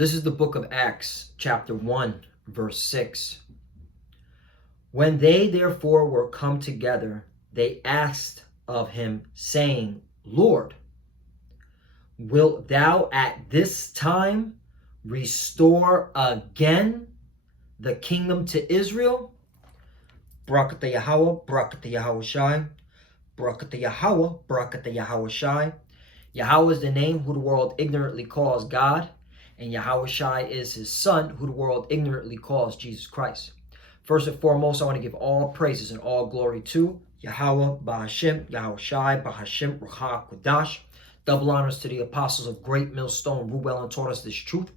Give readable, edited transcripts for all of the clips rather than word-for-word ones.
This is the book of Acts, chapter 1, verse 6. When they therefore were come together, they asked of him, saying, Lord, wilt thou at this time restore again the kingdom to Israel? Barakatah Yahweh, Barakatah Yahweh Shai, Barakatah Yahweh, Barakatah Yahweh Shai. Yahweh is the name who the world ignorantly calls God, and Yahweh Shai is his son, who the world ignorantly calls Jesus Christ. First and foremost, I want to give all praises and all glory to Yahweh, Bahashim, Yahweh Shai, Bahashim, Ruach Kodash. Double honors to the apostles of Great Millstone, Ruel, and taught us this truth.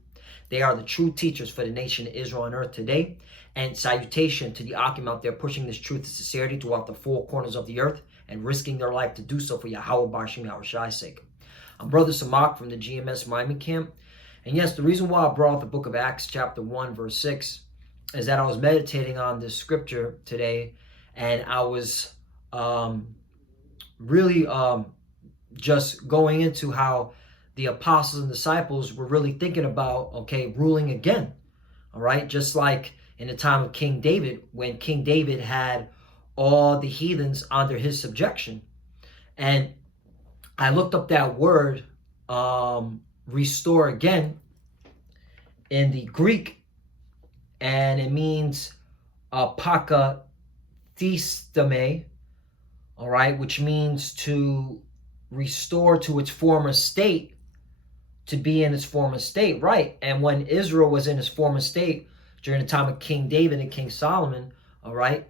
They are the true teachers for the nation of Israel on earth today. And salutation to the Akim out there pushing this truth and sincerity throughout the four corners of the earth and risking their life to do so for Yahweh, Bahashim, Yahweh Shai's sake. I'm Brother Samak from the GMS Miami Camp. And yes, the reason why I brought the book of Acts chapter 1 verse 6 is that I was meditating on this scripture today, and I was really just going into how the apostles and disciples were really thinking about, okay, ruling again, all right? Just like in the time of King David, when King David had all the heathens under his subjection. And I looked up that word, restore again, in the Greek, and it means pakatistame, all right, which means to restore to its former state, to be in its former state, right? And when Israel was in its former state during the time of King David and King Solomon, all right,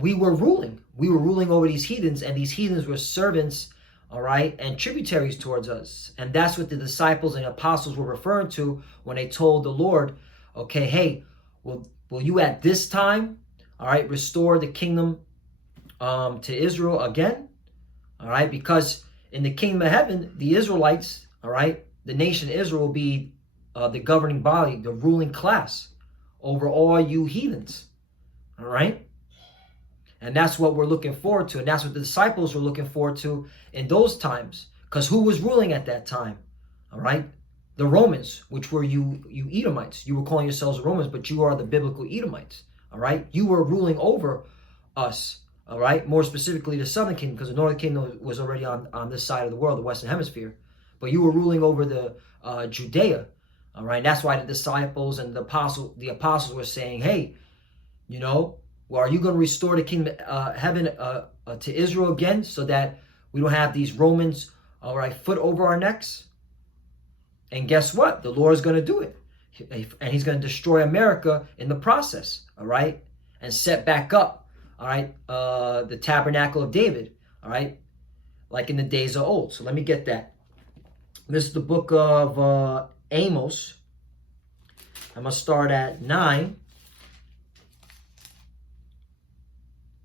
we were ruling. We were ruling over these heathens, and these heathens were servants, all right, and tributaries towards us. And that's what the disciples and apostles were referring to when they told the Lord, okay, hey, will you at this time, all right, restore the kingdom to Israel again? All right, because in the kingdom of heaven, the Israelites, all right, the nation of Israel will be the governing body, the ruling class over all you heathens, all right? And that's what we're looking forward to. And that's what the disciples were looking forward to in those times. Because who was ruling at that time? All right? The Romans, which were you Edomites. You were calling yourselves Romans, but you are the biblical Edomites. All right? You were ruling over us. All right? More specifically, the southern kingdom, because the northern kingdom was already on this side of the world, the western hemisphere. But you were ruling over the Judea. All right? That's why the disciples and the apostles were saying, hey, you know, well, are you going to restore the kingdom of heaven to Israel again so that we don't have these Romans, all right, foot over our necks? And guess what? The Lord is going to do it. And he's going to destroy America in the process, all right? And set back up, all right, the tabernacle of David, all right, like in the days of old. So let me get that. This is the book of Amos. I'm going to start at 9.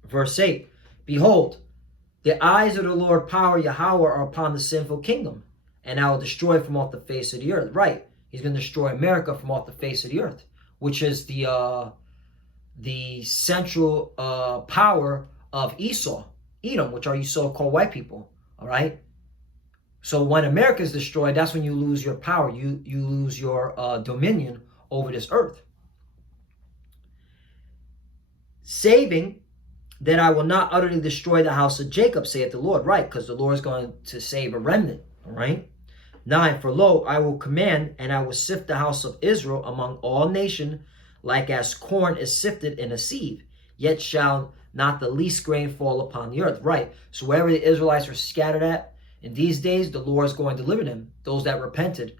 Verse 8, behold, the eyes of the Lord power Yahweh are upon the sinful kingdom, and I will destroy from off the face of the earth. Right, he's going to destroy America from off the face of the earth, which is the central power of Esau, Edom, which are you so-called white people, all right? So when America is destroyed, that's when you lose your power, you lose your dominion over this earth. Saving that I will not utterly destroy the house of Jacob, saith the Lord. Right, because the Lord is going to save a remnant. All right. 9, for lo, I will command, and I will sift the house of Israel among all nations, like as corn is sifted in a sieve. Yet shall not the least grain fall upon the earth. Right. So wherever the Israelites were scattered at, in these days, the Lord is going to deliver them. Those that repented.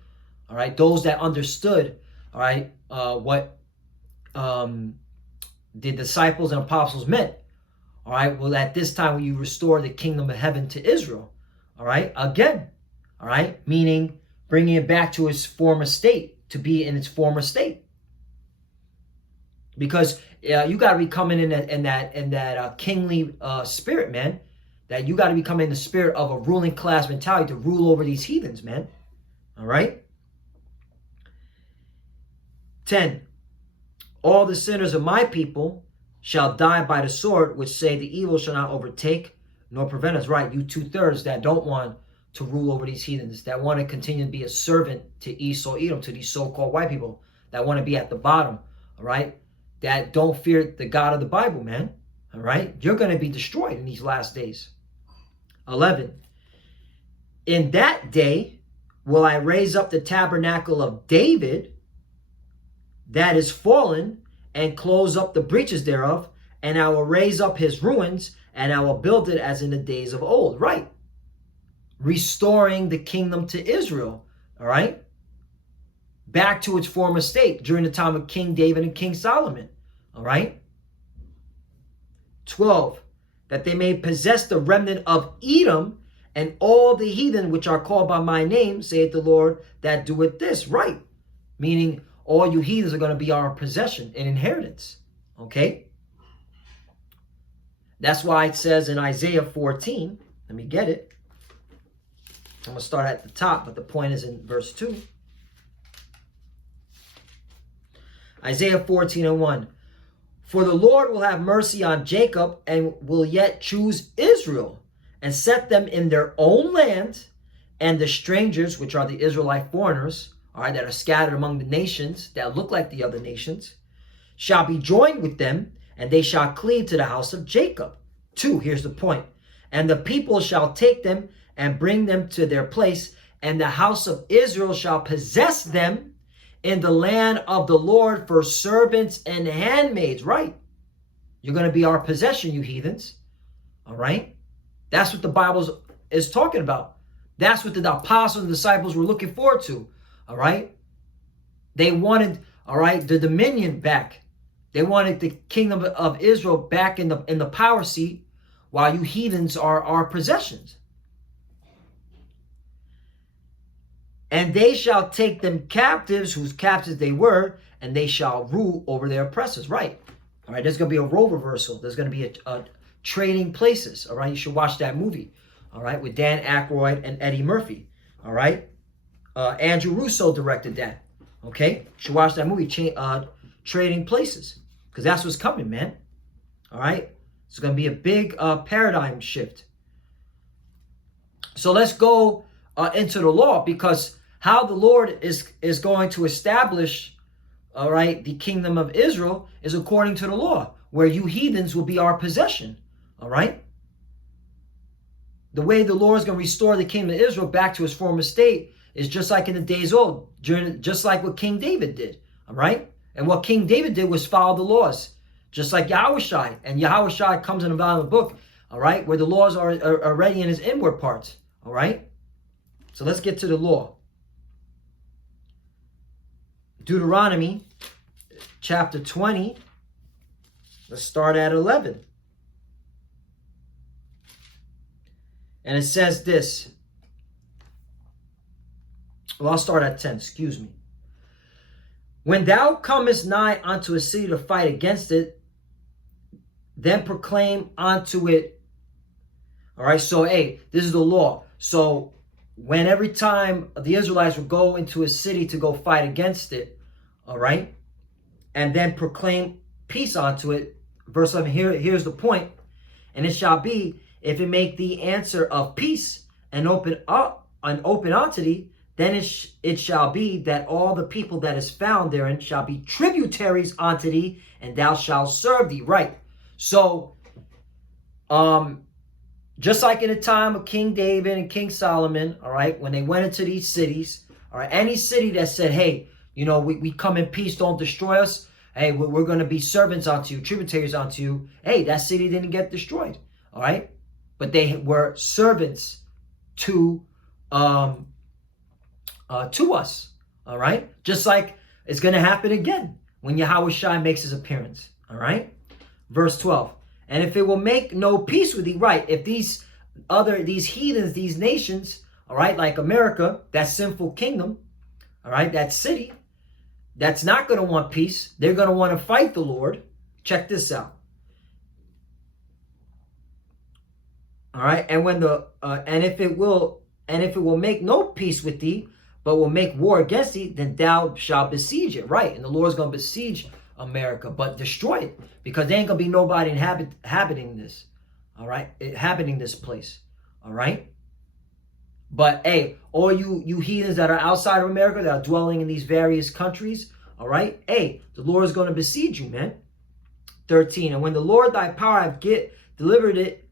All right. Those that understood, all right, what the disciples and apostles meant. All right, well, at this time, will you restore the kingdom of heaven to Israel? All right, again, all right, meaning bringing it back to its former state, to be in its former state. Because you got to be coming in that kingly spirit, man. That you got to be coming in the spirit of a ruling class mentality to rule over these heathens, man. All right. 10, all the sinners of my people shall die by the sword, which say the evil shall not overtake nor prevent us. Right, you 2/3 that don't want to rule over these heathens, that want to continue to be a servant to Esau, Edom, to these so-called white people that want to be at the bottom, all right, that don't fear the God of the Bible, man, all right? You're going to be destroyed in these last days. 11, in that day will I raise up the tabernacle of David that is fallen, and close up the breaches thereof, and I will raise up his ruins, and I will build it as in the days of old. Right. Restoring the kingdom to Israel, all right, back to its former state during the time of King David and King Solomon, all right. 12, that they may possess the remnant of Edom and all the heathen which are called by my name, saith the Lord, that doeth this. Right. Meaning all you heathens are going to be our possession and inheritance, okay. That's why it says in Isaiah 14, let me get it. I'm going to start at the top, but the point is in verse 2. Isaiah 14:1. For the Lord will have mercy on Jacob and will yet choose Israel and set them in their own land, and the strangers, which are the Israelite foreigners, all right, that are scattered among the nations that look like the other nations, shall be joined with them, and they shall cleave to the house of Jacob. 2, here's the point. And the people shall take them and bring them to their place, and the house of Israel shall possess them in the land of the Lord for servants and handmaids. Right. You're going to be our possession, you heathens. All right. That's what the Bible is talking about. That's what the apostles and disciples were looking forward to. All right. They wanted, all right, the dominion back. They wanted the kingdom of Israel back in the power seat, while you heathens are our possessions. And they shall take them captives, whose captives they were, and they shall rule over their oppressors. Right. All right. There's going to be a role reversal. There's going to be a trading places. All right. You should watch that movie. All right. With Dan Aykroyd and Eddie Murphy. All right. Andrew Russo directed that. Okay. You should watch that movie, Trading Places, because that's what's coming, man. All right. It's going to be a big paradigm shift. So let's go into the law, because how the Lord is going to establish, all right, the kingdom of Israel is according to the law, where you heathens will be our possession. All right. The way the Lord is going to restore the kingdom of Israel back to its former state is just like in the days old, just like what King David did. All right. And what King David did was follow the laws, just like Yahushua. And Yahushua comes in the volume of the book, all right, where the laws are already in his inward parts. All right. So let's get to the law. Deuteronomy chapter 20. Let's start at 11. And it says this. Well, I'll start at 10, excuse me. When thou comest nigh unto a city to fight against it, then proclaim unto it. All right, so hey, this is the law. So when every time the Israelites would go into a city to go fight against it, all right, and then proclaim peace unto it, verse 11, here's the point. And it shall be, if it make thee answer of peace and open unto thee, then it shall be that all the people that is found therein shall be tributaries unto thee, and thou shalt serve thee. Right. So, just like in the time of King David and King Solomon, all right, when they went into these cities, all right, any city that said, hey, you know, we come in peace, don't destroy us. Hey, we're going to be servants unto you, tributaries unto you. Hey, that city didn't get destroyed. All right. But they were servants to us. All right. Just like it's going to happen again when Yahushua makes his appearance. All right. Verse 12. And if it will make no peace with thee, right, if these heathens, these nations, all right, like America, that sinful kingdom, all right, that city, that's not going to want peace. They're going to want to fight the Lord. Check this out. All right, and when and if it will make no peace with thee, but will make war against thee, then thou shalt besiege it. Right, and the Lord's going to besiege America, but destroy it, because there ain't gonna be nobody inhabiting this. All right, inhabiting this place. All right. But hey, all you heathens that are outside of America, that are dwelling in these various countries, all right? Hey, the Lord is going to besiege you, man. 13, and when the Lord thy power hath delivered it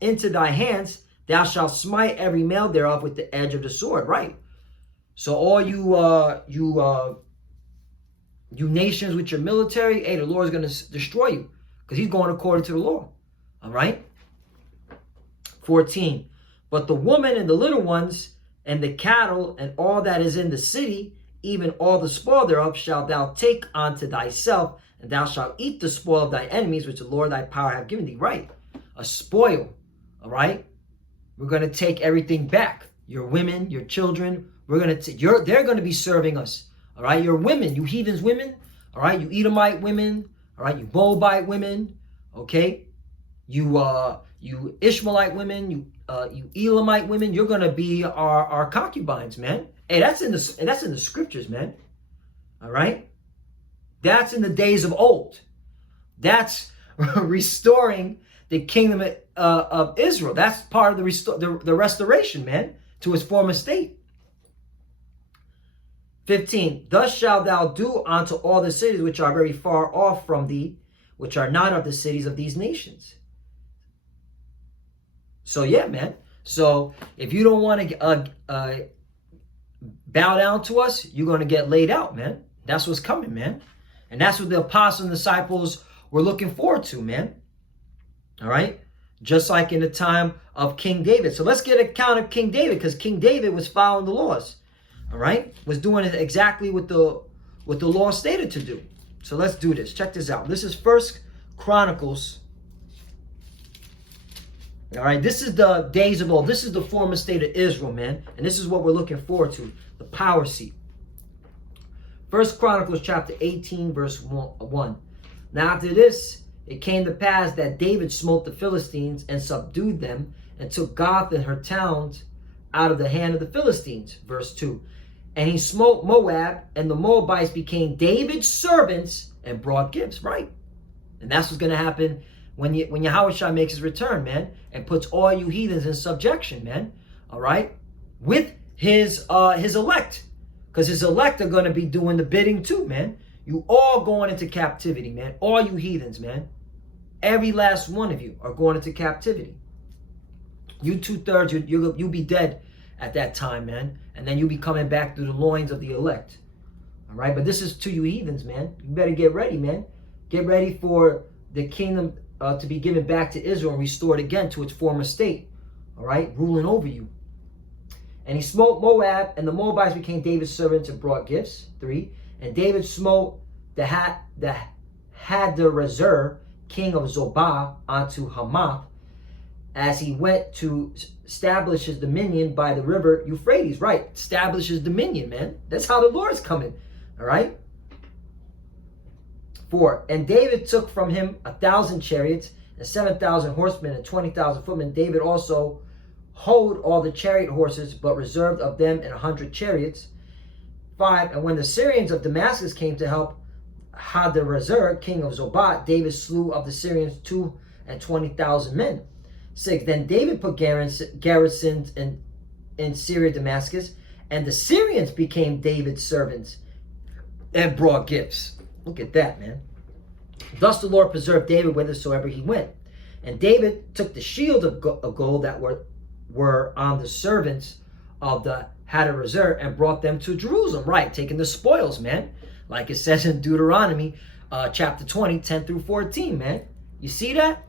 into thy hands, thou shalt smite every male thereof with the edge of the sword, right? So all you nations with your military, hey, the Lord is going to destroy you because he's going according to the law, all right? 14, but the woman and the little ones and the cattle and all that is in the city, even all the spoil thereof, shalt thou take unto thyself, and thou shalt eat the spoil of thy enemies, which the Lord thy power hath given thee. Right? A spoil. All right? We're going to take everything back. Your women, your children, they're going to be serving us. All right? Your women, you heathens women. All right? You Edomite women. All right? You Moabite women. Okay? You Ishmaelite women, you Elamite women, you're gonna be our concubines, man. Hey, that's in the scriptures, man. All right, that's in the days of old. That's restoring the kingdom of Israel. That's part of the restoration, man, to its former state. 15. Thus shalt thou do unto all the cities which are very far off from thee, which are not of the cities of these nations. So yeah, man. So if you don't want to bow down to us, you're going to get laid out, man. That's what's coming, man. And that's what the apostles and disciples were looking forward to, man. All right? Just like in the time of King David. So let's get an account of King David, because King David was following the laws. All right? Was doing it exactly what the law stated to do. So let's do this. Check this out. This is First Chronicles. All right, this is the days of old. This is the former state of Israel, man. And this is what we're looking forward to, the power seat. First Chronicles chapter 18, verse 1. Now after this, it came to pass that David smote the Philistines and subdued them and took Gath and her towns out of the hand of the Philistines. Verse 2. And he smote Moab, and the Moabites became David's servants and brought gifts, right? And that's what's going to happen when Yahushua makes his return, man, and puts all you heathens in subjection, man, all right, with his elect, because his elect are going to be doing the bidding too, man. You all going into captivity, man, all you heathens, man. Every last one of you are going into captivity. You 2/3, you'll be dead at that time, man, and then you'll be coming back through the loins of the elect, all right? But this is to you heathens, man. You better get ready, man. Get ready for the kingdom to be given back to Israel and restored again to its former state, all right, ruling over you. And he smote Moab, and the Moabites became David's servants and brought gifts. 3. And David smote the Hadarezer, king of Zobah, unto Hamath, as he went to establish his dominion by the river Euphrates. Right, establish his dominion, man. That's how the Lord's coming, all right? 4. And David took from him 1,000 chariots and 7,000 horsemen and 20,000 footmen. David also hoed all the chariot horses, but reserved of them 100 chariots. 5. And when the Syrians of Damascus came to help Hadarezer, king of Zobah, David slew of the Syrians 220,000 men. 6. Then David put garrisons in Syria, Damascus, and the Syrians became David's servants and brought gifts. Look at that, man. Thus the Lord preserved David whithersoever he went. And David took the shield of gold that were on the servants of the Hadarezer and brought them to Jerusalem. Right, taking the spoils, man. Like it says in Deuteronomy chapter 20, 10 through 14, man. You see that?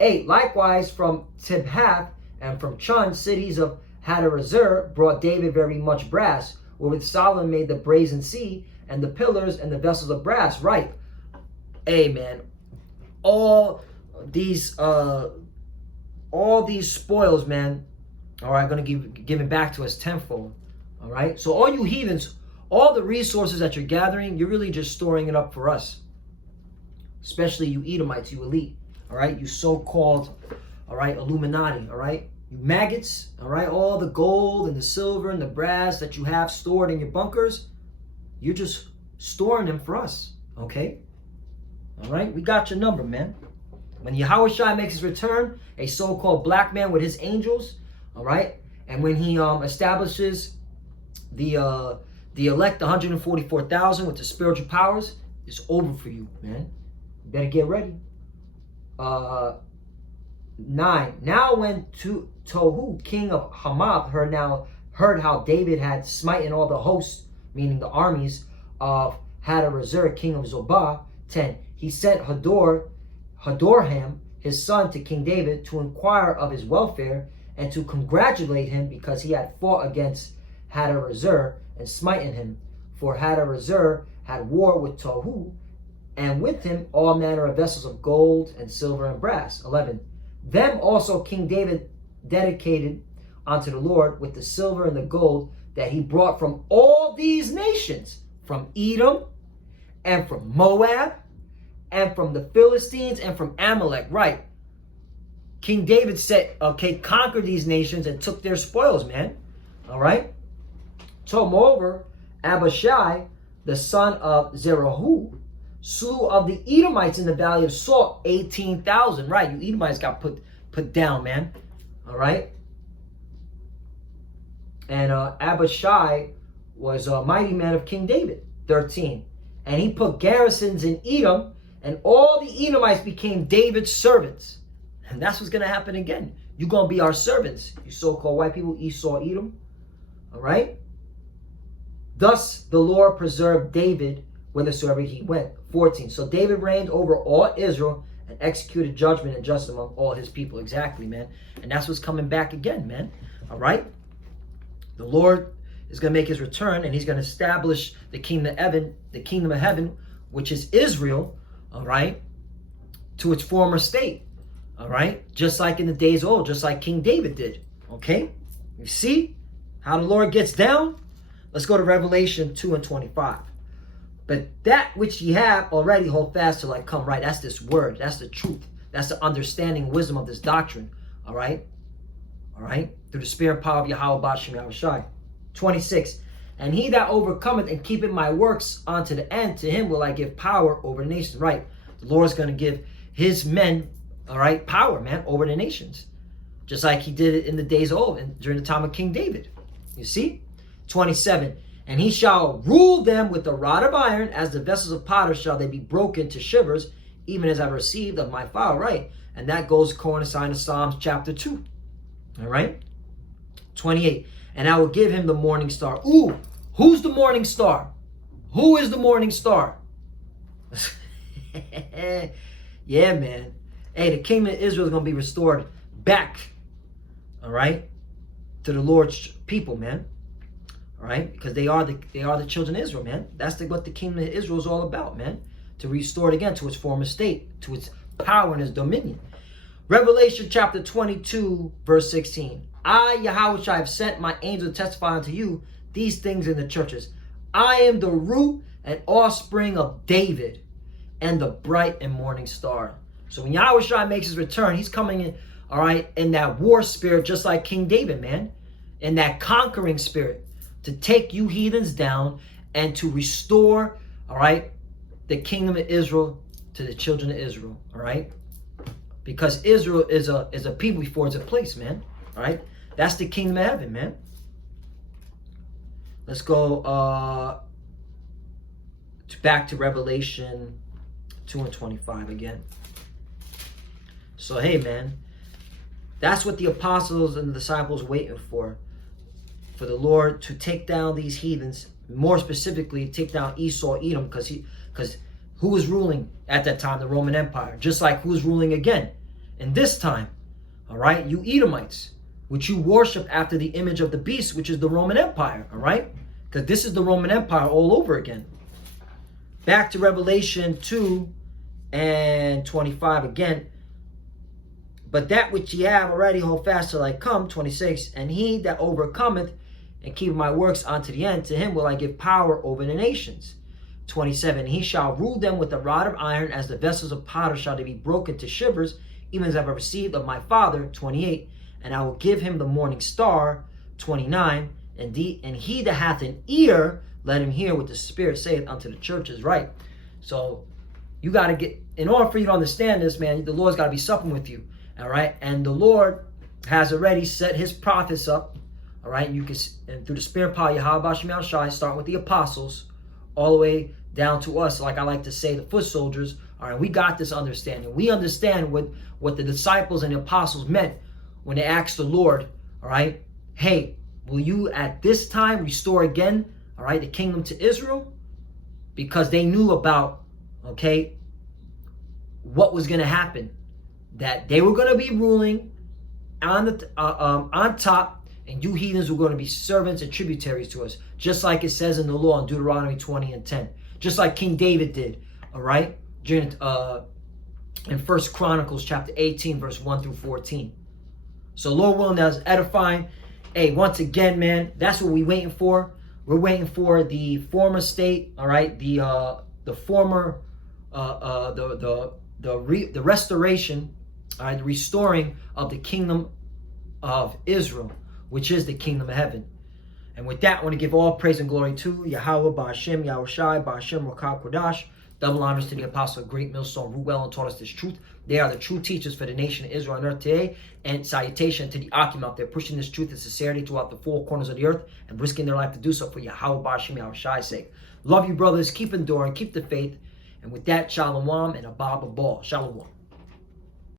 8. Likewise from Tibhath and from Chun, cities of Hadarezer, brought David very much brass, wherewith Solomon made the brazen sea, and the pillars and the vessels of brass. Right. Hey, man. All these spoils, man, are going to be given back to us tenfold. All right. So all you heathens, all the resources that you're gathering, you're really just storing it up for us. Especially you Edomites, you elite. All right. You so-called, all right, Illuminati. All right. You maggots. All right. All the gold and the silver and the brass that you have stored in your bunkers, you're just storing them for us, okay? All right, we got your number, man. When Yahushua makes his return, a so-called black man with his angels, all right, And when he establishes the elect 144,000 with the spiritual powers, it's over for you, man. You better get ready. 9. Now when Tohu, king of Hamath, heard how David had smitten all the hosts, meaning the armies of Hadarezer, king of Zobah. 10. He sent Hadorham, his son, to King David to inquire of his welfare and to congratulate him because he had fought against Hadarezer and smitten him. For Hadarezer had war with Tohu, and with him all manner of vessels of gold and silver and brass. 11. Them also King David dedicated unto the Lord with the silver and the gold that he brought from all these nations, from Edom and from Moab and from the Philistines and from Amalek. Right. King David said, okay, conquer these nations and took their spoils, man. All right. So moreover, Abishai, the son of Zerahu, slew of the Edomites in the valley of Salt 18,000. Right. You Edomites got put down, man. All right. And Abishai was a mighty man of King David. 13. And he put garrisons in Edom, and all the Edomites became David's servants. And that's what's going to happen again. You're going to be our servants, you so-called white people, Esau, Edom. All right? Thus the Lord preserved David whithersoever he went. 14. So David reigned over all Israel and executed judgment and justice among all his people. Exactly, man. And that's what's coming back again, man. All right? The Lord is going to make his return, and he's going to establish the kingdom of heaven, which is Israel, all right, to its former state, all right, just like in the days old, just like King David did, okay? You see how the Lord gets down? Let's go to Revelation 2 and 25. But that which ye have already hold fast till I come, right? That's this word. That's the truth. That's the understanding, wisdom of this doctrine, all right? All right? Through the spirit and power of Yahweh Bashem Yahushai. 26. And he that overcometh and keepeth my works unto the end, to him will I give power over the nations. Right. The Lord's going to give his men, all right, power, man, over the nations. Just like he did it in the days of old and during the time of King David. You see? 27. And he shall rule them with a rod of iron, as the vessels of potter shall they be broken to shivers, even as I received of my Father. Right. And that goes coinciding to Psalms chapter 2. All right. 28. And I will give him the morning star. Ooh, who's the morning star? Who is the morning star? Yeah, man. Hey, the kingdom of Israel is going to be restored back, all right, to the Lord's people, man. All right, because they are the children of Israel, man. That's what the kingdom of Israel is all about, man. To restore it again to its former state, to its power and its dominion. Revelation chapter 22, verse 16. I, Yahweh, have sent my angel to testify unto you these things in the churches. I am the root and offspring of David and the bright and morning star. So when Yahweh makes his return, he's coming in, all right, in that war spirit, just like King David, man. In that conquering spirit, to take you heathens down and to restore, all right, the kingdom of Israel to the children of Israel, all right? Because Israel is a people before it's a place, man. All right? That's the kingdom of heaven, man. Let's go back to Revelation 2 and 25 again. So, hey, man. That's what the apostles and the disciples waiting for the Lord to take down these heathens. More specifically, take down Esau, Edom, because who was ruling at that time? The Roman Empire. Just like who's ruling again in this time. All right? You Edomites, which you worship after the image of the beast, which is the Roman Empire. All right? Because this is the Roman Empire all over again. Back to Revelation 2 and 25 again. But that which ye have already hold fast till I come. 26. And he that overcometh and keepeth my works unto the end, to him will I give power over the nations. 27. He shall rule them with a rod of iron, as the vessels of potter shall they be broken to shivers, even as I have received of my Father. 28. And I will give him the morning star. 29. And he that hath an ear, let him hear what the Spirit saith unto the churches. Right. So you got to get, in order for you to understand this, man, the Lord's got to be supping with you. All right. And the Lord has already set his prophets up. All right, and through the spirit power, Yahweh Hashem Yahushai, starting with the apostles, all the way down to us, like I like to say, the foot soldiers. All right, we got this understanding. We understand what the disciples and the apostles meant when they asked the Lord, all right, hey, will you at this time restore again, all right, the kingdom to Israel? Because they knew about, okay, what was going to happen, that they were going to be ruling on top, and you heathens were going to be servants and tributaries to us, just like it says in the law in Deuteronomy 20 and 10, just like King David did, all right, during in 1 Chronicles chapter 18, verse 1 through 14. So Lord willing, that was edifying. Hey, once again, man, that's what we're waiting for. We're waiting for the former state, all right, the former, the restoration, all right, the restoring of the kingdom of Israel, which is the kingdom of heaven. And with that, I want to give all praise and glory to Yahweh, Ba'ashem, Yahushai, Ba'ashem, Rakah, Kodash. Double honors to the apostle of Great Millstone, Ruel, and taught us this truth. They are the true teachers for the nation of Israel on earth today. And salutation to the Akim out there, pushing this truth and sincerity throughout the four corners of the earth and risking their life to do so for Yahweh, Ba'ashem, Yahushai's sake. Love you, brothers. Keep enduring. Keep the faith. And with that, Shalom and Abba Ball. Shalom.